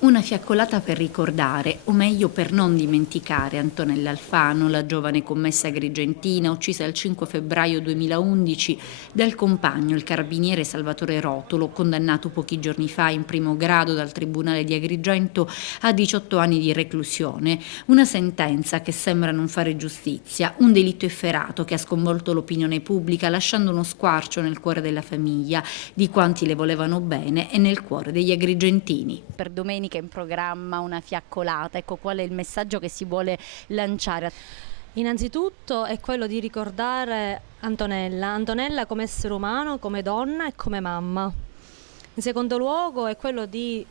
Una fiaccolata per ricordare, o meglio per non dimenticare, Antonella Alfano, la giovane commessa agrigentina uccisa il 5 febbraio 2011 dal compagno, il carabiniere Salvatore Rotolo, condannato pochi giorni fa in primo grado dal Tribunale di Agrigento a 18 anni di reclusione. Una sentenza che sembra non fare giustizia, un delitto efferato che ha sconvolto l'opinione pubblica, lasciando uno squarcio nel cuore della famiglia, di quanti le volevano bene e nel cuore degli agrigentini. Per domenica in programma una fiaccolata, ecco qual è il messaggio che si vuole lanciare? Innanzitutto è quello di ricordare Antonella come essere umano, come donna e come mamma. In secondo luogo è quello di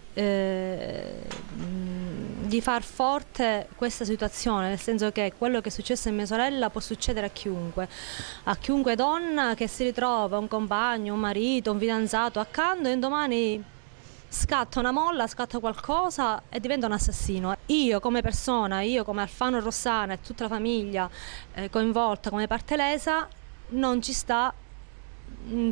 far forte questa situazione, nel senso che quello che è successo a mia sorella può succedere a chiunque donna che si ritrova un compagno, un marito, un fidanzato accanto e un domani scatta una molla, scatta qualcosa e diventa un assassino. Io come persona, io come Alfano Rossana e tutta la famiglia coinvolta come parte lesa, non ci sta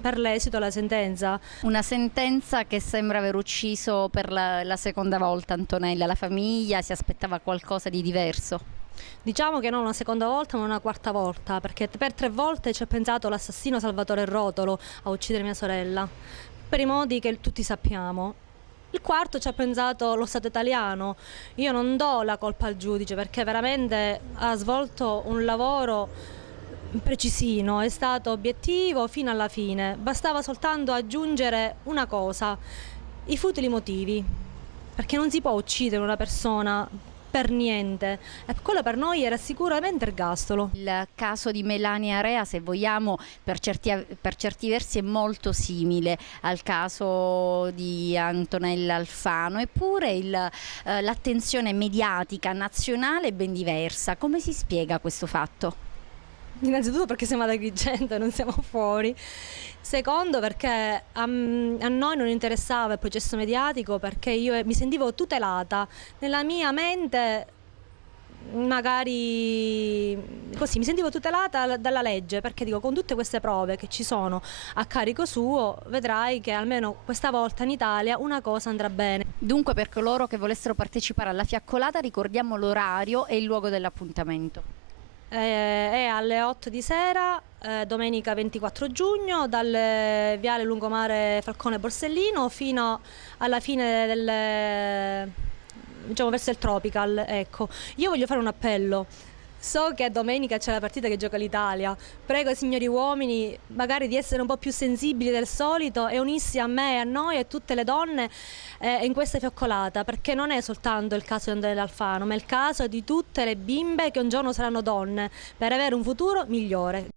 per l'esito della sentenza. Una sentenza che sembra aver ucciso per la seconda volta Antonella, la famiglia si aspettava qualcosa di diverso. Diciamo che non una seconda volta ma una quarta volta, perché per 3 volte ci ha pensato l'assassino Salvatore Rotolo a uccidere mia sorella, per i modi che tutti sappiamo. Il quarto ci ha pensato lo Stato italiano. Io non do la colpa al giudice perché veramente ha svolto un lavoro precisino, è stato obiettivo fino alla fine. Bastava soltanto aggiungere una cosa, i futili motivi, perché non si può uccidere una persona per niente, e quello per noi era sicuramente ergastolo. Il caso di Melania Rea, se vogliamo, per certi versi è molto simile al caso di Antonella Alfano, eppure l'attenzione mediatica nazionale è ben diversa. Come si spiega questo fatto? Innanzitutto perché siamo ad Agrigento e non siamo fuori. Secondo perché a noi non interessava il processo mediatico, perché io mi sentivo tutelata. Nella mia mente magari così mi sentivo tutelata dalla legge, perché dico, con tutte queste prove che ci sono a carico suo, vedrai che almeno questa volta in Italia una cosa andrà bene. Dunque, per coloro che volessero partecipare alla fiaccolata, ricordiamo l'orario e il luogo dell'appuntamento. È alle 8 di sera, domenica 24 giugno, dal viale Lungomare Falcone Borsellino fino alla fine diciamo verso il Tropical. Ecco, io voglio fare un appello. So che domenica c'è la partita che gioca l'Italia. Prego, signori uomini, magari di essere un po' più sensibili del solito e unirsi a me, a noi e a tutte le donne in questa fioccolata, perché non è soltanto il caso di Antonella Alfano, ma è il caso di tutte le bimbe che un giorno saranno donne per avere un futuro migliore.